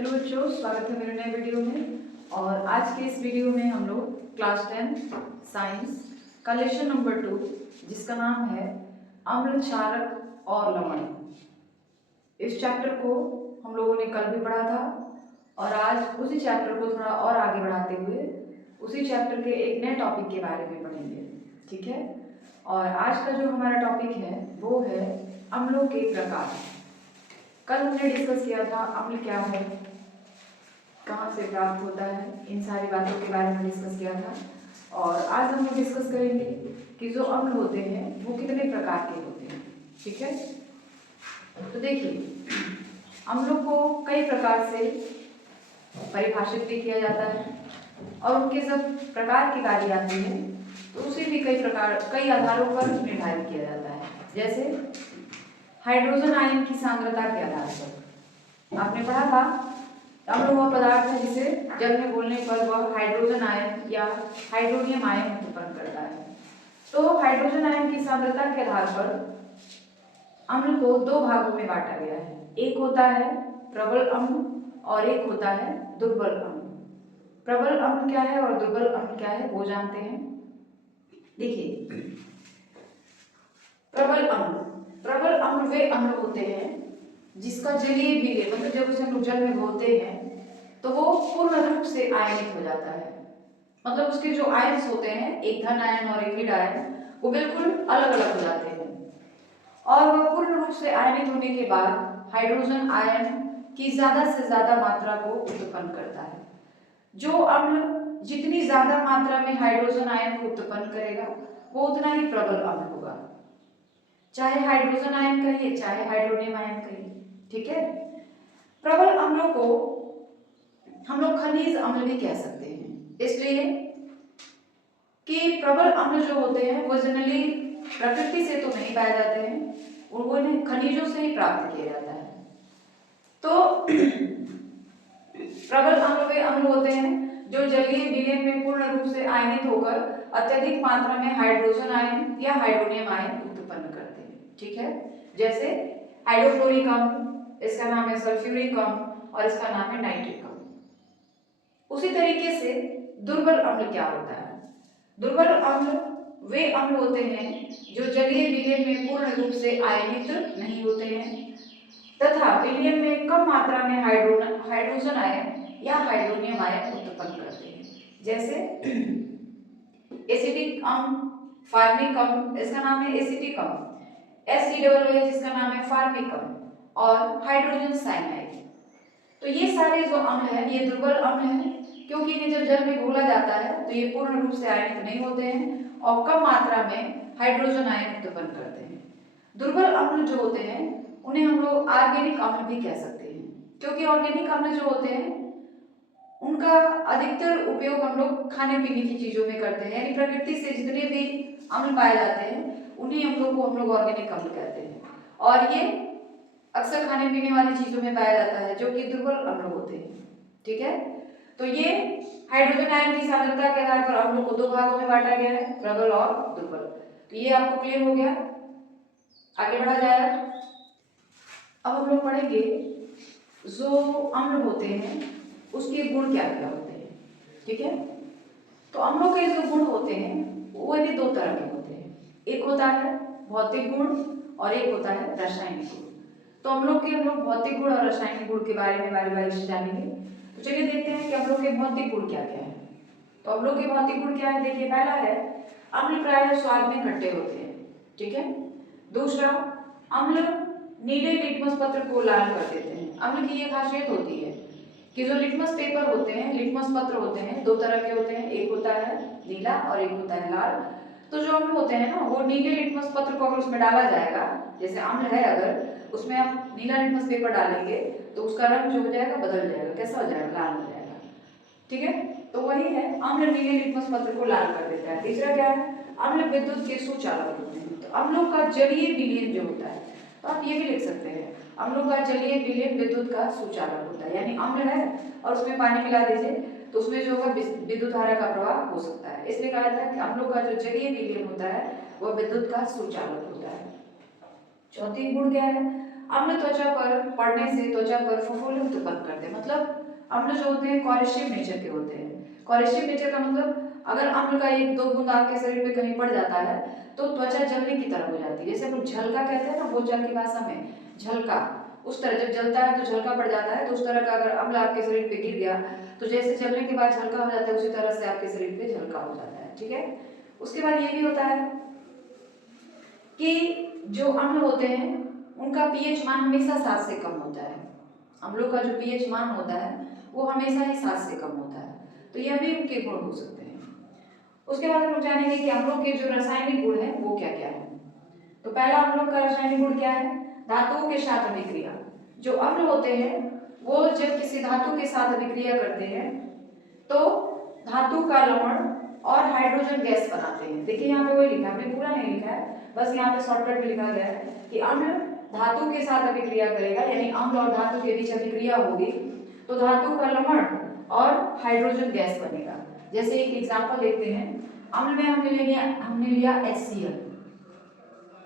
Hello बच्चों, स्वागत है मेरे नए वीडियो में। और आज के इस वीडियो में हम लोग क्लास 10 साइंस का लेसन नंबर 2 जिसका नाम है अम्ल, क्षारक और लवण। इस चैप्टर को हम लोगों ने कल भी पढ़ा था और आज उसी चैप्टर को थोड़ा और आगे बढ़ाते हुए उसी चैप्टर के एक नए टॉपिक के बारे में पढ़ेंगे। ठीक है। और आज का जो हमारा टॉपिक है वो है अम्लों के प्रकार। कल हमने डिस्कस किया था अम्ल क्या है, कहाँ से प्राप्त होता है, इन सारी बातों के बारे में डिस्कस किया था। और आज हम लोग डिस्कस करेंगे कि जो अम्ल होते हैं वो कितने प्रकार के होते हैं। ठीक है। तो देखिए, अम्लों को कई प्रकार से परिभाषित भी किया जाता है और उनके जब प्रकार की बारी आती है तो उसे भी कई आधारों पर निर्धारित किया जाता है। जैसे हाइड्रोजन आयन की सांद्रता के आधार पर आपने पढ़ा था, अम्ल वह पदार्थ है जिसे जल में घोलने पर वह हाइड्रोजन आयन या हाइड्रोनियम आयन उत्पन्न करता है। तो हाइड्रोजन आयन की सांद्रता के आधार पर अम्ल को दो भागों में बांटा गया है। एक होता है प्रबल अम्ल और एक होता है दुर्बल अम्ल। प्रबल अम्ल क्या है और दुर्बल अम्ल क्या है वो जानते हैं। देखिए, प्रबल अम्ल वे अम्ल होते हैं जिसका जलीय विलेय मतलब जब उसे हम लोग जल में घोलते हैं तो वो पूर्ण रूप से आयनित हो जाता है। मतलब उसके जो आयन्स होते हैं, एक धन आयन और एक ऋण आयन, वो बिल्कुल अलग अलग हो जाते हैं और वह पूर्ण रूप से आयनित होने के बाद हाइड्रोजन आयन की ज्यादा से ज्यादा मात्रा को उत्पन्न करता है। जो अम्ल जितनी ज्यादा मात्रा में हाइड्रोजन आयन को उत्पन्न करेगा वो उतना ही प्रबल अम्ल होगा, चाहे हाइड्रोजन आयन कहिए चाहे हाइड्रोनियम आयन कहिए। ठीक है। प्रबल अम्लों को हम लोग खनिज अम्ल भी कह सकते हैं, इसलिए कि प्रबल अम्ल जो होते हैं वो जनरली प्रकृति से तो नहीं पाए जाते हैं, वो इन्हें खनिजों से ही प्राप्त किया जाता है। तो प्रबल अम्ल वे अम्ल होते हैं जो जलीय विलयन में पूर्ण रूप से आयनित होकर अत्यधिक मात्रा में हाइड्रोजन आयन या हाइड्रोनियम आयन उत्पन्न करते हैं। ठीक है। जैसे हाइड्रोक्लोरिक अम्ल, इसका नाम है सल्फ्यूरिक अम्ल और इसका नाम है नाइट्रिक अम्ल। उसी तरीके से दुर्बल अम्ल क्या होता है? दुर्बल अम्ल वे अम्ल होते हैं जो जलीय विलयन में पूर्ण रूप से आयनित नहीं होते हैं तथा विलयन में कम मात्रा में हाइड्रोजन आयन या हाइड्रोनियम आयन उत्पन्न करते हैं। जैसे एसिटिक अम्ल, फार्मिक अम्ल, इसका नाम है एसिटिक अम्ल, HCOOH जिसका नाम है फार्मिक अम्ल और हाइड्रोजन साइनाइड। तो ये सारे जो अम्ल हैं ये दुर्बल अम्ल हैं क्योंकि इन्हें जब जल में घोला जाता है तो ये पूर्ण रूप से आयनित नहीं होते हैं और कम मात्रा में हाइड्रोजन आयन उत्पन्न करते हैं। दुर्बल अम्ल जो होते हैं उन्हें हम लोग ऑर्गेनिक अम्ल भी कह सकते हैं क्योंकि ऑर्गेनिक अम्ल जो होते हैं उनका अधिकतर उपयोग हम लोग खाने पीने की चीजों में करते हैं, यानी प्रकृति से जितने भी अम्ल पाए जाते हैं उन्हीं अम्लों को हम लोग ऑर्गेनिक अम्ल कहते हैं और ये अक्सर खाने पीने वाली चीजों में पाया जाता है जो कि दुर्बल अम्ल होते हैं। ठीक है। तो ये हाइड्रोजन आयन की सांद्रता के आधार पर अम्लों को दो भागों में बांटा गया है, प्रबल और दुर्बल। तो ये आपको क्लियर हो गया, आगे बढ़ा जाएगा। अब हम लोग पढ़ेंगे जो अम्ल होते हैं उसके गुण क्या क्या होते हैं। ठीक है। तो अम्लों के जो गुण होते हैं वो भी दो तरह के होते हैं, एक होता है भौतिक गुण और एक होता है रासायनिक गुण। तो हम लोग भौतिक गुण और रासायनिक गुण के बारे में बारी से जानेंगे। तो चलिए देखते हैं कि हम लोग के भौतिक गुण क्या क्या है। तो हम लोग के भौतिक गुण क्या है, देखिए पहला है अम्ल प्रायः स्वाद में खट्टे होते हैं। ठीक है। दूसरा, अम्ल नीले लिटमस पत्र को लाल कर देते हैं। अम्ल की ये खासियत होती है कि जो लिटमस पेपर होते हैं, लिटमस पत्र होते हैं, दो तरह के होते हैं, एक होता है नीला और एक होता है लाल। तो जो अम्ल होते हैं ना वो नीले लिटमस पत्र को अगर उसमें डाला जाएगा, जैसे अम्ल है अगर उसमें आप नीला लिटमस पेपर डालेंगे तो उसका रंग जो हो जाएगा बदल जाएगा, कैसा हो जाएगा, लाल हो जाएगा। ठीक है। तो वही है, अम्ल नीले लिटमस पत्र को लाल कर देता है। तीसरा क्या है, अम्ल विद्युत के सुचालक होते हैं। तो अम्लों का जलीय विलयन जो होता है, तो आप ये भी लिख सकते हैं अम्लों का जलीय विलयन विद्युत का सुचालक होता है, यानी अम्ल है और उसमें पानी मिला दीजिए तो उसमें जो होगा विद्युत धारा का प्रवाह हो सकता है। इसलिए कहा जाता है कि अम्लों का जो जलीय विलयन होता है वह विद्युत का सुचालक होता है। चौथी गुण क्या है, अम्ल त्वचा पर पड़ने से त्वचा पर फफूंदी उत्पन्न करते हैं, मतलब सब अम्ल जो होते हैं कॉरेसिव नेचर के होते हैं। कॉरेसिव नेचर का मतलब अगर अम्ल का एक दो बूंद आपके शरीर पे कहीं पड़ जाता है तो त्वचा जलने की तरह हो जाती है। जैसे हम लोग झलका कहते हैं ना बोलचाल की भाषा में, झलका, उस तरह जब जलता है तो झलका पड़ जाता है, तो उस तरह का अगर अम्ल आपके शरीर पे गिर गया तो जैसे जलने के बाद झलका हो जाता है उसी तरह से आपके शरीर पे झलका हो जाता है। ठीक है। उसके बाद ये भी होता है कि जो अम्ल होते हैं उनका पीएच मान हमेशा 7 से कम होता है। अम्लों का जो पीएच मान होता है वो हमेशा ही 7 से कम होता है। तो यह भी उनके गुण हो सकते हैं। उसके बाद हम लोग जानेंगे कि अम्लों के जो रासायनिक गुण है वो क्या क्या है। तो पहला अम्लों का रासायनिक गुण क्या है? धातुओं के साथ अभिक्रिया। जो अम्ल होते हैं वो जब किसी धातु के साथ अभिक्रिया करते हैं तो धातु का लवण और हाइड्रोजन गैस बनाते हैं। देखिए यहाँ पे वही लिखा है, हमने पूरा नहीं लिखा है, बस यहाँ पे शॉर्टकट में लिखा गया है कि अम्ल धातु के साथ अभिक्रिया करेगा, यानी अम्ल और धातु के बीच अभिक्रिया होगी तो धातु का लवण और हाइड्रोजन गैस बनेगा। जैसे एक एग्जांपल देखते हैं, अम्ल में हमने लिया HCl,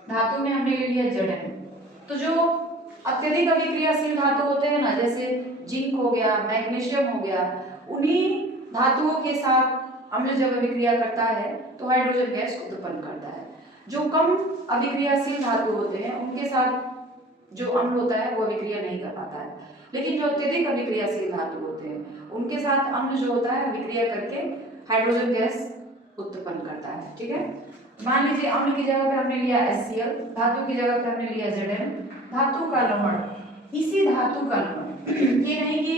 धातु में हमने ले लिया Zn। तो जो अत्यधिक अभिक्रियाशील धातु होते हैं ना, जैसे जिंक हो गया, मैग्नीशियम हो गया, उन्हीं धातुओं के साथ अम्ल जब अभिक्रिया करता है तो हाइड्रोजन गैस उत्पन्न करता है। जो कम अभिक्रियाशील धातु होते हैं उनके साथ जो अम्ल होता है वो अभिक्रिया नहीं कर पाता है, लेकिन जो अत्यधिक अभिक्रियाशील धातु होते हैं उनके साथ अम्ल जो होता है अभिक्रिया करके हाइड्रोजन गैस उत्पन्न करता है। ठीक है। मान लीजिए अम्ल की जगह पे हमने लिया HCl, धातु की जगह पे हमने लिया Zn, धातु का लवण, इसी धातु का लवण, ये नहीं कि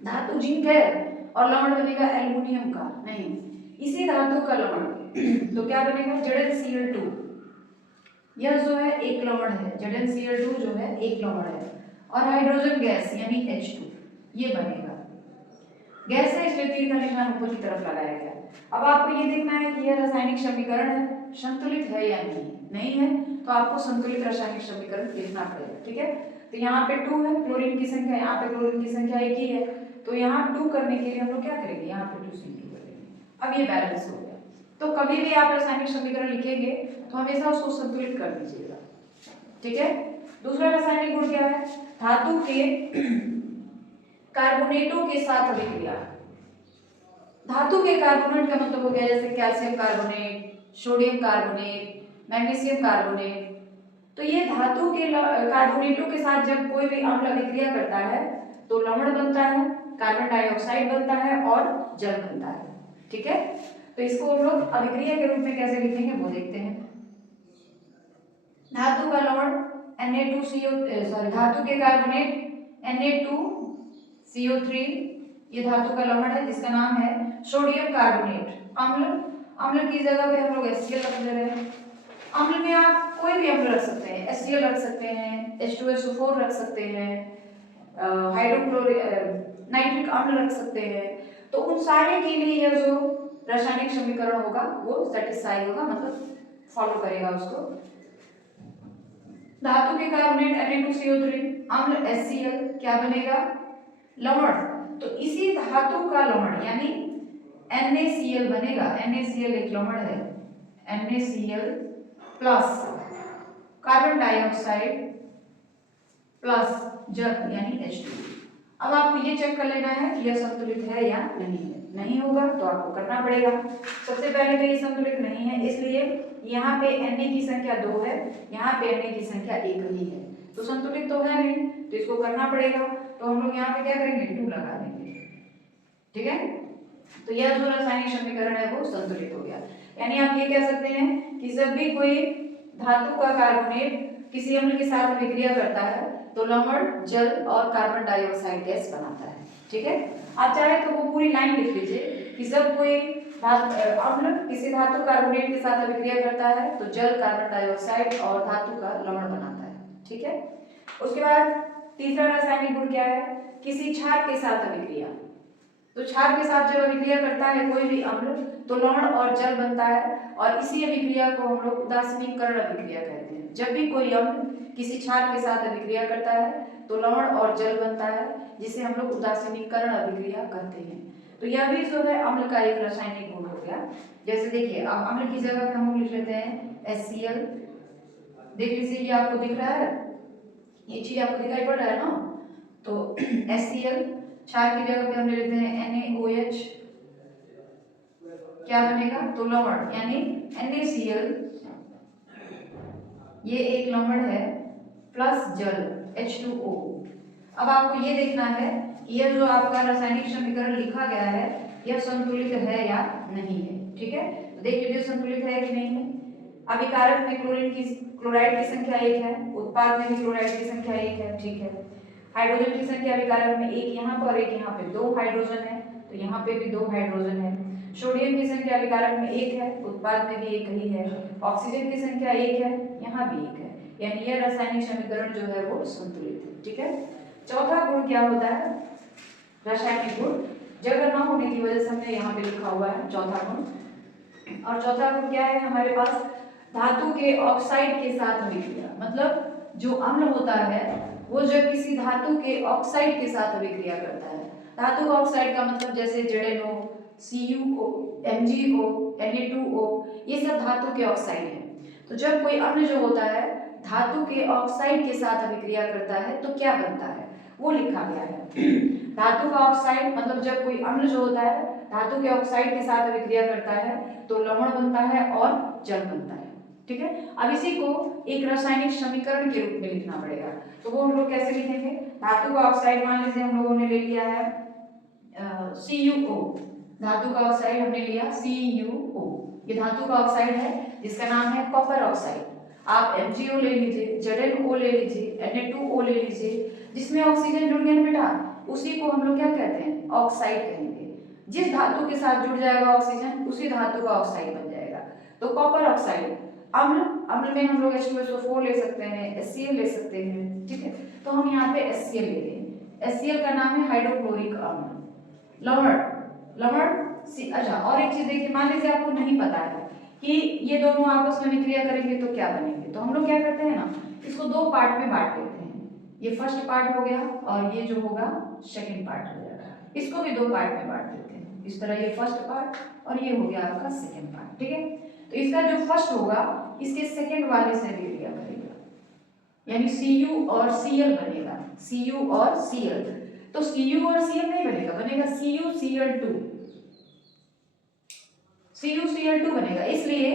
धातु जिंक है और लवण बनेगा एल्युमिनियम का, नहीं, इसी धातु का लवण तो क्या बनेगा ZnCl2। यह जो है एक लवण है, ZnCl2 जो है एक लवण है, और हाइड्रोजन गैस यानी H2 ये बनेगा। गैस है इसलिए तीर का निशान ऊपर की तरफ लगाया गया। अब आपको ये देखना है कि यह रासायनिक समीकरण है संतुलित है या नहीं, नहीं है तो आपको संतुलित रासायनिक समीकरण लिखना पड़ेगा। ठीक है। तो यहाँ पे 2 है, क्लोरीन की संख्या, यहाँ पे क्लोरीन की संख्या 1 ही है, तो यहाँ 2 करने के लिए हम लोग क्या करेंगे, यहाँ पे 2 से 2 करेंगे। अब ये बैलेंस हो गया। तो कभी भी आप रासायनिक समीकरण लिखेंगे तो हमेशा उसको संतुलित कर दीजिएगा। ठीक है। दूसरा रासायनिक गुण क्या है? धातु के कार्बोनेटों के साथ अभिक्रिया। धातु के कार्बोनेट का मतलब हो गया जैसे calcium carbonate, sodium carbonate, magnesium carbonate. तो ये धातु के कार्बोनेटों के साथ जब कोई भी अम्ल अभिक्रिया करता है तो लवण बनता है, कार्बन डाइऑक्साइड बनता है और जल बनता है। ठीक है। तो इसको हम लोग अभिक्रिया के रूप में कैसे लिखेंगे वो देखते हैं। धातु का लवण धातु के कार्बोनेट Na2CO3, ये धातु का लवण है जिसका नाम है सोडियम कार्बोनेट। अम्ल की जगह पे हम लोग HCl रख ले रहे हैं। अम्ल में आप कोई भी अम्ल रख सकते हैं, HCl रख सकते हैं, H2SO4 रख सकते हैं, नाइट्रिक अम्ल रख सकते हैं। तो उन सारे के लिए यह जो रासायनिक समीकरण होगा वो सेटिस्फाई होगा, मतलब फॉलो करेगा उसको। धातु के कार्बोनेट Na2CO3, अम्ल HCl, क्या बनेगा लवण। तो इसी धातु का लवण यानी NaCl बनेगा। NaCl एक लवण है, NaCl plus carbon dioxide plus जल यानी H2। अब आपको ये चेक कर लेना है कि यह संतुलित है या नहीं है। नहीं होगा तो आपको करना पड़ेगा। सबसे पहले तो ये संतुलित नहीं है, इसलिए यहाँ पे Na की संख्या 2 है, यहाँ पे Na की संख्या 1 ही है, तो संतुलित तो है नहीं, तो इसको करना पड़ेगा। तो हम लोग यहाँ पे क्या करेंगे 2 लगा देंगे। ठीक है। तो यह जो रासायनिक समीकरण है वो संतुलित हो गया। यानी आप ये कह सकते हैं कि जब भी कोई धातु का कार्बोनेट किसी अम्ल के साथ अभिक्रिया करता है तो लवण, जल और कार्बन डाइऑक्साइड गैस बनाता है। ठीक है। आप चाहे तो वो पूरी लाइन लिख लीजिए कि जब कोई अम्ल किसी धातु कार्बोनेट के साथ अभिक्रिया करता है तो जल, कार्बन डाइऑक्साइड और धातु का लवण बनाता है। ठीक है। उसके बाद तीसरा रासायनिक गुण क्या है? किसी क्षार के साथ अभिक्रिया। तो क्षार के साथ जब अभिक्रिया करता है कोई भी अम्ल तो लवण और जल बनता है, और इसी अभिक्रिया को हम लोग उदासीनीकरण अभिक्रिया कहते हैं। जब भी कोई अम्ल किसी क्षार के साथ अभिक्रिया करता है तो लवण और जल बनता है, जिसे हम लोग उदासीनीकरण अभिक्रिया कहते हैं। तो यह भी जो है अम्ल का एक रासायनिक गुण हो गया। जैसे देखिए अब अम्ल की जगह पे हम लोग लिख लेते हैं HCl। देख लीजिए ये आपको दिख रहा है, ये चीज आपको दिखाई पड़ रहा है ना। तो HCl क्षार की जगह पे हम ले लेते हैं NaOH, क्या बनेगा? तो लवण यानी NaCl, ये एक लवण है, प्लस जल H2O। अब आपको ये देखना है कि यह जो आपका रासायनिक समीकरण लिखा गया है यह संतुलित है या नहीं है। ठीक है, तो देख लीजिए संतुलित है कि नहीं है। अभिकारक में क्लोराइड की संख्या 1 है, उत्पाद में भी क्लोराइड की संख्या 1 है। ठीक है, हाइड्रोजन की संख्या अभिकारक में 1 यहाँ पर और 1 यहाँ पे, 2 हाइड्रोजन है, तो यहाँ पे भी 2 हाइड्रोजन है। सोडियम की संख्या अभिकारक में 1 है, उत्पाद में भी 1 ही है। ऑक्सीजन की संख्या 1 है, यहाँ भी 1 है, यानी यह रासायनिक समीकरण जो है वो संतुलित है। ठीक है, चौथा गुण क्या होता है? रासायनिक गुण जगह न होने की वजह से हमने यहाँ पे लिखा हुआ है चौथा गुण। और चौथा गुण क्या है हमारे पास? धातु के ऑक्साइड के साथ अभिक्रिया, मतलब जो अम्ल होता है वो जब किसी धातु के ऑक्साइड के साथ अभिक्रिया करता है। धातु का ऑक्साइड का मतलब जैसे ZnO, CuO, MgO, Na2O, ये सब धातु के ऑक्साइड हैं। तो जब कोई अम्ल जो होता है धातु के ऑक्साइड के साथ अभिक्रिया करता है तो क्या बनता है वो लिखा गया है। धातु का ऑक्साइड मतलब जब कोई अम्ल जो होता है धातु के ऑक्साइड के साथ अभिक्रिया करता है तो लवण बनता है और जल बनता है। ठीक है, अब इसी को एक रासायनिक समीकरण के रूप में लिखना पड़ेगा। तो वो हम लोग कैसे लिखेंगे? धातु का ऑक्साइड मान लीजिए हम लोगों ने ले लिया है CuO, धातु का ऑक्साइड हमने लिया CuO, ये धातु का ऑक्साइड है जिसका नाम है कॉपर ऑक्साइड। आप MgO ले लीजिए, ZnO ले लीजिए, Na2O ले लीजिए, जिसमें ऑक्सीजन जुड़ गया बेटा उसी को हम लोग क्या कहते हैं? ऑक्साइड कहेंगे। जिस धातु के साथ जुड़ जाएगा ऑक्सीजन उसी धातु का ऑक्साइड बन जाएगा। तो कॉपर ऑक्साइड अम्ल, अम्ल में हम लोग H2SO4 ले सकते हैं, HCl ले सकते हैं। ठीक है, तो हम यहाँ पे HCl ले लेंगे। HCl का नाम है हाइड्रोक्लोरिक अम्ल। लवण, लवण अच्छा, और एक चीज देखिए, मान लीजिए आपको नहीं पता है कि ये दोनों आपस में विक्रिया करेंगे तो क्या बनेंगे, तो हम लोग क्या करते हैं ना, इसको दो पार्ट में बांट लेते हैं। ये फर्स्ट पार्ट हो गया और ये जो होगा सेकंड पार्ट हो जाएगा। इसको भी दो पार्ट में बांट देते हैं, इस तरह ये फर्स्ट पार्ट और ये हो गया आपका सेकंड पार्ट। ठीक है, तो इसका जो फर्स्ट होगा इसके सेकंड वाले से विक्रिया करेगा, यानी Cu और Cl बनेगा, Cu और Cl। तो Cu और Cl नहीं बनेगा, बनेगा CuCl2, CuCl2 बनेगा, इसलिए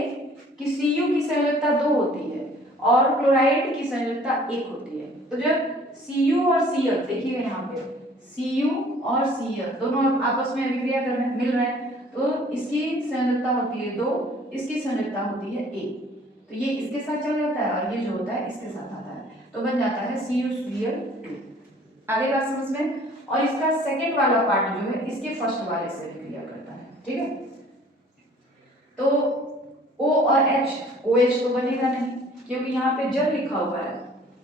कि Cu की संयोजकता 2 होती है और क्लोराइड की संयोजकता 1 होती है। तो जब Cu और Cl, देखिएगा यहाँ पे Cu और Cl दोनों आपस में अभिक्रिया कर रहे हैं, मिल रहे हैं, तो इसकी संयोजकता होती है 2, इसकी संयोजकता होती है 1, तो ये इसके साथ चल जाता है और ये जो होता है इसके साथ आता है, तो बन जाता है CuCl2। आगे बात समझ में। और इसका सेकंड वाला पार्ट जो है इसके फर्स्ट वाले से अभिक्रिया करता है। ठीक है, तो O और H, OH तो बनेगा नहीं क्योंकि यहाँ पे जल लिखा हुआ है,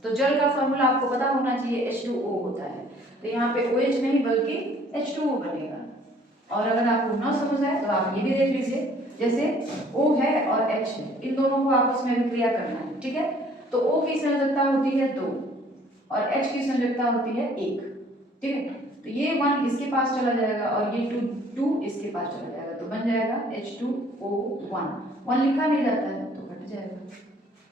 तो जल का फॉर्मूला आपको पता होना चाहिए H2O होता है, तो यहाँ पे OH नहीं बल्कि H2O बनेगा। और अगर आपको न समझ आए तो आप ये भी देख लीजिए, जैसे O है और H है, इन दोनों को आपस में अभिक्रिया करना है। ठीक है, तो O की संयोजकता होती है 2 और H की संयोजकता होती है 1। ठीक है, तो ये 1 इसके पास चला जाएगा और ये 2 इसके पास चला जाएगा, तो बन जाएगा H2O1। 1 लिखा नहीं जाता है तो कट जाएगा।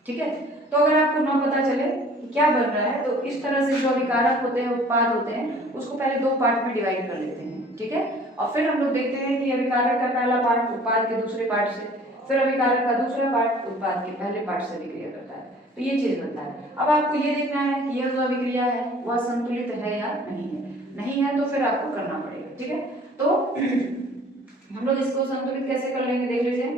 ठीक है, तो अगर आपको न पता चले कि क्या बन रहा है तो इस तरह से जो अभिकारक होते हैं, उत्पाद होते हैं, उसको पहले दो पार्ट में डिवाइड कर लेते हैं। ठीक है, और फिर हम लोग देखते हैं कि अभिकारक का पहला पार्ट उत्पाद के दूसरे पार्ट से, फिर अभिकारक का दूसरा पार्ट उत्पाद के पहले पार्ट से अभिक्रिया करता है, तो ये चीज बनता है। अब आपको ये देखना है कि यह जो अभिक्रिया है वह संतुलित है या नहीं है, नहीं है तो फिर आपको करना पड़ेगा। ठीक है, तो हम लोग इसको संतुलित कैसे कर लेंगे देख लीजिए।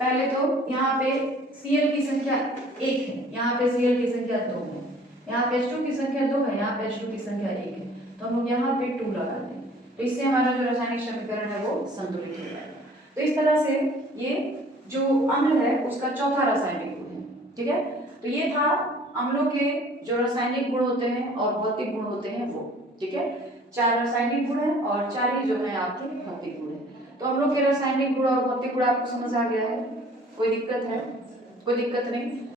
पहले तो यहाँ पे Cl की संख्या 1 है, यहाँ पे Cl की संख्या 2 है, यहाँ पे H2 की संख्या 2 है, यहाँ पे H2 की संख्या 1 है, तो हम लोग यहाँ पे 2 लगा दें, तो इससे हमारा जो रासायनिक समीकरण है वो संतुलित हो जाएगा। तो इस तरह से ये जो अम्ल है उसका चौथा रासायनिक गुण है। ठीक है, तो ये था अम्लों के जो रासायनिक गुण होते हैं और भौतिक गुण होते हैं वो। ठीक है, 4 रासायनिक गुण है और 4 ही जो है आपके भौतिक गुण है। तो हम लोग के रासायनिक गुण और भौतिक गुण आपको समझ आ गया है, कोई दिक्कत है? कोई दिक्कत नहीं।